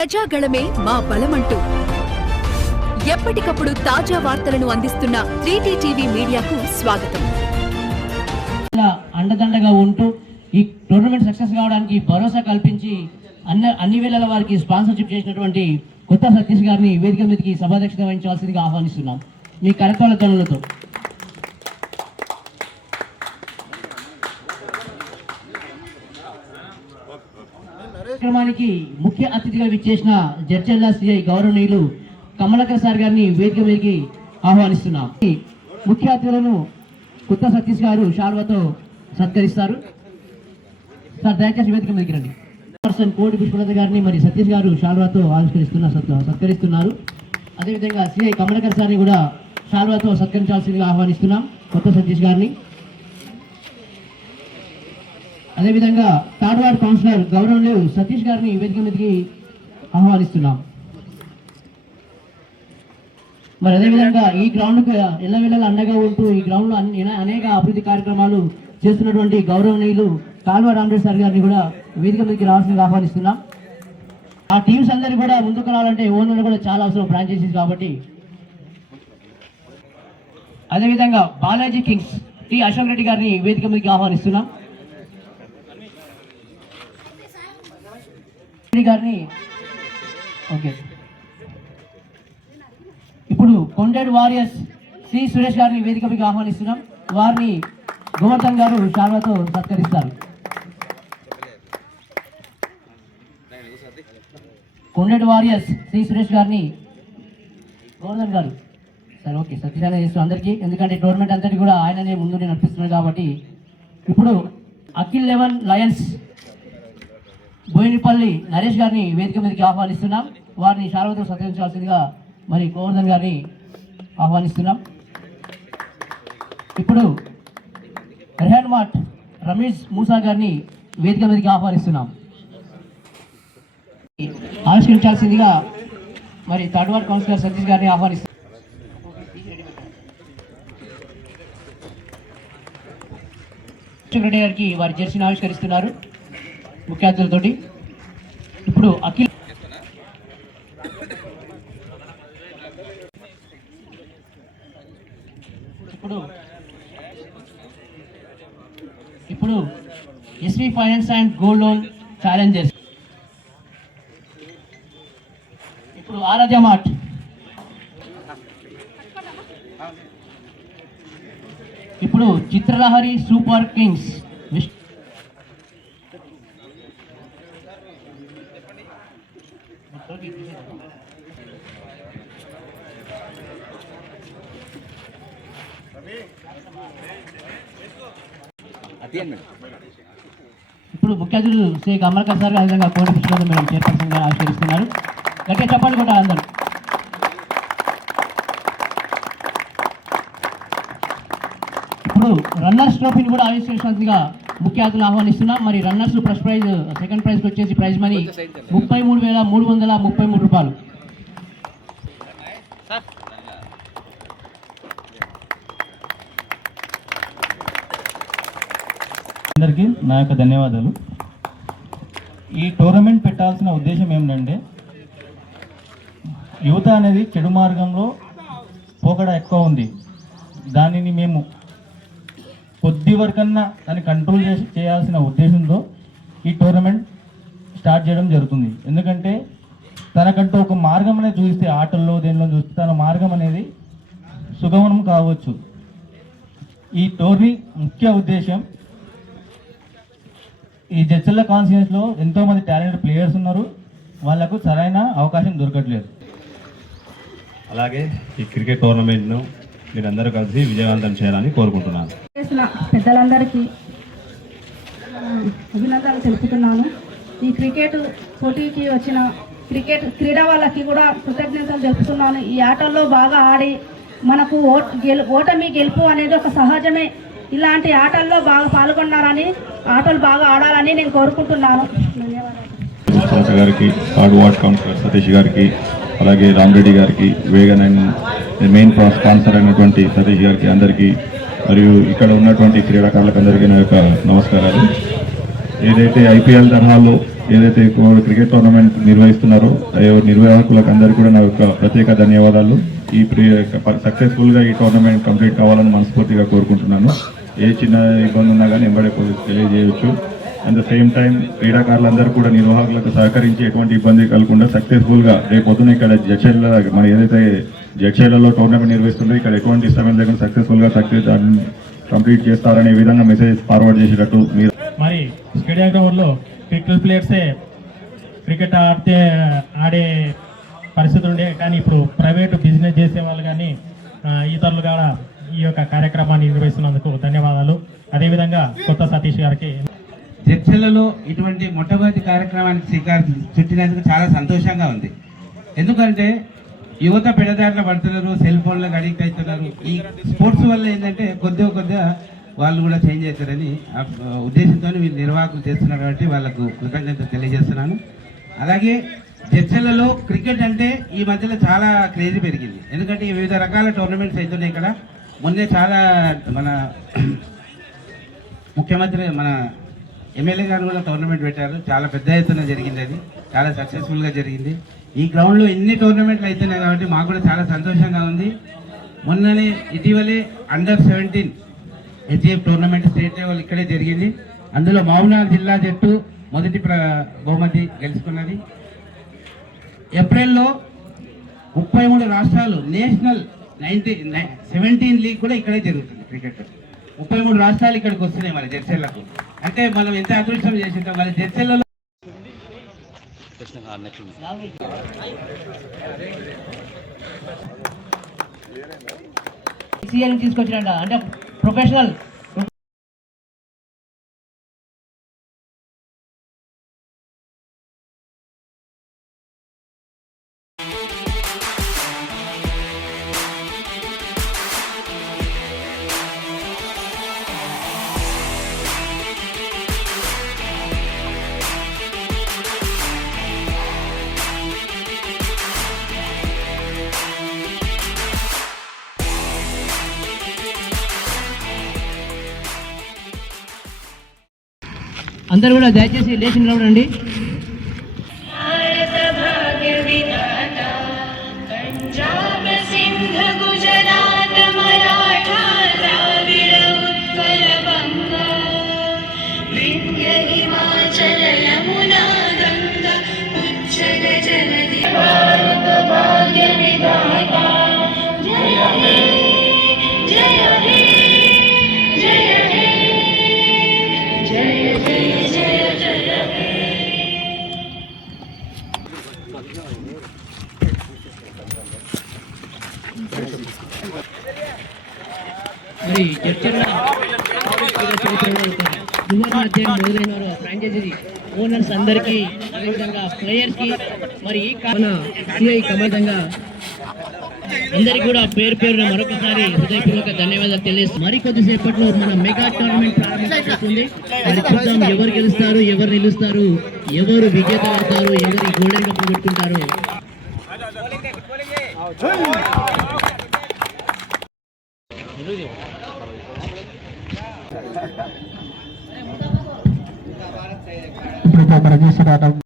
ప్రజాగళమే మా బలమంటూ ఎప్పటికప్పుడు తాజా వార్తలను అందిస్తున్న 3T టీవీ మీడియాకు స్వాగతం. అండదండగా ఉంటూ ఈ టోర్నమెంట్ సక్సెస్ కావడానికి భరోసా కల్పించి అన్ని వేళల వారికి స్పాన్సర్షిప్ చేసినటువంటి కొత్త సతీష్ గారిని వేదిక మీదకి సభాధ్యక్షత వహించవలసిందిగా ఆహ్వానిస్తున్నాం మీ కరతాళ ధ్వనులతో. కార్యక్రమానికి ముఖ్య అతిథిగా విచ్చేసిన జడ్చర్ల సిఐ గౌరవనీయులు కమలాకర్ సార్ గారిని వేదిక మీదకి ఆహ్వానిస్తున్నాం. ముఖ్య అతిథులను కొత్త సతీష్ గారు శాల్వాతో సత్కరిస్తారు. సార్ దయచేసి వేదిక మీదకి రండి. పర్సన్ కోటి పుష్పలత గారిని మరి సతీష్ గారు శాల్వాతో సత్కరిస్తున్నారు. అదేవిధంగా సిఐ కమలాకర్ సార్ని కూడా శాల్వాతో సత్కరించాల్సిందిగా ఆహ్వానిస్తున్నాం కొత్త సతీష్ గారిని. అదేవిధంగా థర్డ్ వార్డ్ కౌన్సిలర్ గౌరవనీయులు సతీష్ గారిని వేదిక మీదకి ఆహ్వానిస్తున్నాం. మరి అదేవిధంగా ఈ గ్రౌండ్కు ఎల్లవేళలా అండగా ఉంటూ ఈ గ్రౌండ్లో అనేక అభివృద్ధి కార్యక్రమాలు చేస్తున్నటువంటి గౌరవనీయులు కాల్వ రామరెడ్డి సార్ గారిని కూడా వేదిక మీదకి రావాల్సిందిగా ఆహ్వానిస్తున్నాం. ఆ టీమ్స్ అందరూ కూడా ముందుకు రావాలంటే ఓనర్లు కూడా చాలా అవసరం ఫ్రాంచైజీస్ కాబట్టి. అదేవిధంగా బాలాజీ కింగ్స్ టి అశోక్ రెడ్డి గారిని వేదిక మీదకి ఆహ్వానిస్తున్నాం. గారిని ఓకే. ఇప్పుడు కొండేడు వారియర్స్ శ్రీ సురేష్ గారిని వేదిక మీదకి ఆహ్వానిస్తున్నాం. వారిని గోవర్ధన్ గారు శాల్వాతో సత్కరిస్తారు. కొండేడు వారియర్స్ శ్రీ సురేష్ గారిని గోవర్ధన్ గారు సార్ ఓకే సత్యనారాయణ చేస్తూ అందరికీ, ఎందుకంటే టోర్నమెంట్ అంతటి కూడా ఆయననే ముందు నడిపిస్తున్నారు కాబట్టి. ఇప్పుడు అఖిల్ 11 లయన్స్ బోయినపల్లి నరేష్ గారిని వేదిక మీదకి ఆహ్వానిస్తున్నాం. వారిని శాల్వాతో సత్కరించాల్సిందిగా మరి గోవర్ధన్ గారిని ఆహ్వానిస్తున్నాం. ఇప్పుడు రెహాన్ మార్ట్ రమేష్ మూసా గారిని వేదిక మీదకి ఆహ్వానిస్తున్నాం. ఆవిష్కరించాల్సిందిగా మరి థర్డ్ వార్డ్ కౌన్సిలర్ సతీష్ గారిని ఆహ్వానిస్తున్నాం. రెడ్డి గారికి వారి జెర్సీని ఆవిష్కరిస్తున్నారు ముఖ్య అతిథులతోటి. ఇప్పుడు అఖిల్ ఇప్పుడు SV finance and gold loan challengers. ఇప్పుడు ఆరాధ్య మార్ట్. ఇప్పుడు చిత్రలహరి సూపర్ కింగ్స్. ఇప్పుడు ముఖ్య అతిథులు శ్రీ కమలాకర్ సార్ అదేవిధంగా కోటి పుష్పలత మేడం చైర్పర్సన్ గా ఆవిష్కరిస్తున్నారు. గట్టిగా చెప్పండి కూడా అందరూ. ఇప్పుడు రన్నర్స్ ట్రోఫీని కూడా ఆవిష్కరించాల్సిందిగా ముఖ్య అతిథులు ఆహ్వానిస్తున్నాం. మరి రన్నర్స్ ఫస్ట్ ప్రైజ్ సెకండ్ ప్రైజ్కి వచ్చేసి ప్రైజ్ మనీ 33,333 రూపాయలు. అందరికీ నా యొక్క ధన్యవాదాలు. ఈ టోర్నమెంట్ పెట్టాల్సిన ఉద్దేశం ఏమిటంటే యువత అనేది చెడు మార్గంలో పోకడ ఎక్కువ ఉంది. దానిని మేము కొద్ది వరకన్నా దాన్ని కంట్రోల్ చేయాల్సిన ఉద్దేశంతో ఈ టోర్నమెంట్ స్టార్ట్ చేయడం జరుగుతుంది. ఎందుకంటే తనకంటూ ఒక మార్గం అనేది చూస్తే ఆటల్లో దేనిలో చూస్తే తన మార్గం అనేది సుగమనం కావచ్చు. ఈ టోర్నీ ముఖ్య ఉద్దేశం ఈ జడ్చర్ల కాన్స్టిట్యూయెన్సీలో ఎంతోమంది టాలెంటెడ్ ప్లేయర్స్ ఉన్నారు, వాళ్లకు సరైన అవకాశం దొరకట్లేదు. అలాగే ఈ క్రికెట్ టోర్నమెంట్ను మీరందరూ కలిసి విజయవంతం చేయాలని కోరుకుంటున్నాను. పెద్దలందరికీ అభినందనలు తెలుపుతున్నాను. ఈ క్రికెట్ పోటీకి వచ్చిన క్రీడా వాళ్ళకి కూడా కృతజ్ఞతలు తెలుపుతున్నాను. ఈ ఆటల్లో బాగా ఆడి మనకు ఓటమి గెలుపు అనేది ఒక సహజమే. ఇలాంటి ఆటల్లో బాగా పాల్గొన్నారని ఆటలు బాగా ఆడాలని నేను కోరుకుంటున్నాను. ధన్యవాదాలు గారికి, థర్డ్ వార్డ్ కౌన్సిలర్ సతీష్ గారికి, అలాగే రామరెడ్డి గారికి, వేగన్ అండ్ మెయిన్ స్పాన్సర్ అయినటువంటి సతీష్ గారికి అందరికీ, మరియు ఇక్కడ ఉన్నటువంటి క్రీడాకారులకు అందరికీ నా యొక్క నమస్కారాలు. ఏదైతే ఐపీఎల్ తరహాలో ఏదైతే క్రికెట్ టోర్నమెంట్ నిర్వహిస్తున్నారో నిర్వాహకులకు అందరికీ కూడా నా యొక్క ప్రత్యేక ధన్యవాదాలు. ఈ సక్సెస్ఫుల్గా ఈ టోర్నమెంట్ కంప్లీట్ కావాలని మనస్ఫూర్తిగా కోరుకుంటున్నాను. ఏ చిన్న ఇబ్బంది ఉన్నా కానీ ఎంబడే తెలియజేయవచ్చు. అట్ ద సేమ్ టైం క్రీడాకారులందరూ కూడా నిర్వాహకులకు సహకరించి ఎటువంటి ఇబ్బంది కలగకుండా సక్సెస్ఫుల్గా రేపొద్దున ఇక్కడ జడ్చర్ల మన ఏదైతే జడ్చర్లలో టోర్నమెంట్ నిర్వహిస్తుందో ఇక్కడ ఎటువంటి డిస్టర్బెన్స్ లేకుండా సక్సెస్ఫుల్గా కంప్లీట్ చేస్తారనే విధంగా మెసేజ్ ఫార్వర్డ్ చేసేటట్టు మీరు. మరి స్టేడియం గ్రౌండ్లో క్రికెట్ ప్లేయర్సే క్రికెట్ ఆడే పరిస్థితి ఉండే, కానీ ఇప్పుడు ప్రైవేటు బిజినెస్ చేసే వాళ్ళు కానీ ఇతరులు కూడా ఈ యొక్క కార్యక్రమాన్ని నిర్వహిస్తున్నందుకు ధన్యవాదాలు. అదేవిధంగా కొత్త సతీష్ గారికి చర్చలలో ఇటువంటి మొట్టమొదటి కార్యక్రమానికి శ్రీకారం చుట్టినందుకు చాలా సంతోషంగా ఉంది. ఎందుకంటే యువత పెడదారిలో పడుతున్నారు, సెల్ ఫోన్లకు అడిక్ట్ అవుతున్నారు. ఈ స్పోర్ట్స్ వల్ల ఏంటంటే కొద్దిగా వాళ్ళు కూడా చేంజ్ అవుతారని ఉద్దేశంతో వీళ్ళు నిర్వాహకులు చేస్తున్నారు కాబట్టి వాళ్ళకు కృతజ్ఞత తెలియజేస్తున్నాను. అలాగే చర్చలలో క్రికెట్ అంటే ఈ మధ్యలో చాలా క్రేజీ పెరిగింది. ఎందుకంటే వివిధ రకాల టోర్నమెంట్స్ అవుతున్నాయి ఇక్కడ. మొన్నే చాలా మన ముఖ్యమంత్రి మన ఎమ్మెల్యే గారు కూడా టోర్నమెంట్ పెట్టారు. చాలా పెద్ద ఎత్తున జరిగింది, అది చాలా సక్సెస్ఫుల్గా జరిగింది. ఈ గ్రౌండ్లో ఎన్ని టోర్నమెంట్లు అవుతున్నాయి కాబట్టి మాకు కూడా చాలా సంతోషంగా ఉంది. మొన్ననే ఇటీవలే అండర్-17 హెచ్ఎఫ్ టోర్నమెంట్ స్టేట్ లెవెల్ ఇక్కడే జరిగింది. అందులో మహబూబ్నగర్ జిల్లా జట్టు మొదటి బహుమతి గెలుచుకున్నది. ఏప్రిల్లో 33 రాష్ట్రాలు నేషనల్ 17 లీగ్ కూడా ఇక్కడే జరుగుతుంది. క్రికెట్ 33 రాష్ట్రాలు ఇక్కడికి వస్తున్నాయి మన జడ్చర్లకు. అంటే మనం ఎంత అదృష్టం చేసింటాం మన జడ్చర్లలో. తీసుకొచ్చినట్ట అంటే ప్రొఫెషనల్ అందరూ కూడా దయచేసి లేచి నిలబడండి. మరి చర్చల అధ్యయనం మొదలైన వారు ఫ్రాంచైజీ ఓనర్స్ అందరికీ, అదేవిధంగా ప్లేయర్స్కి, మరి ఈ మన సిఐ కమలంగా అందరికీ కూడా పేరు పేరున మరొకసారి హృదయపూర్వక ధన్యవాదాలు తెలియజేస్తాం. మరి కొద్దిసేపట్లో మన మెగా టోర్నమెంట్ ప్రారంభించబోతుంది. మరి చూద్దాం ఎవరు గెలుస్తారు, ఎవరు నిలుస్తారు, ఎవరు విజేత అవుతారు, ఎవరు గోల్డెన్ కప్ కొట్టుకుంటారు. ఇప్పుడు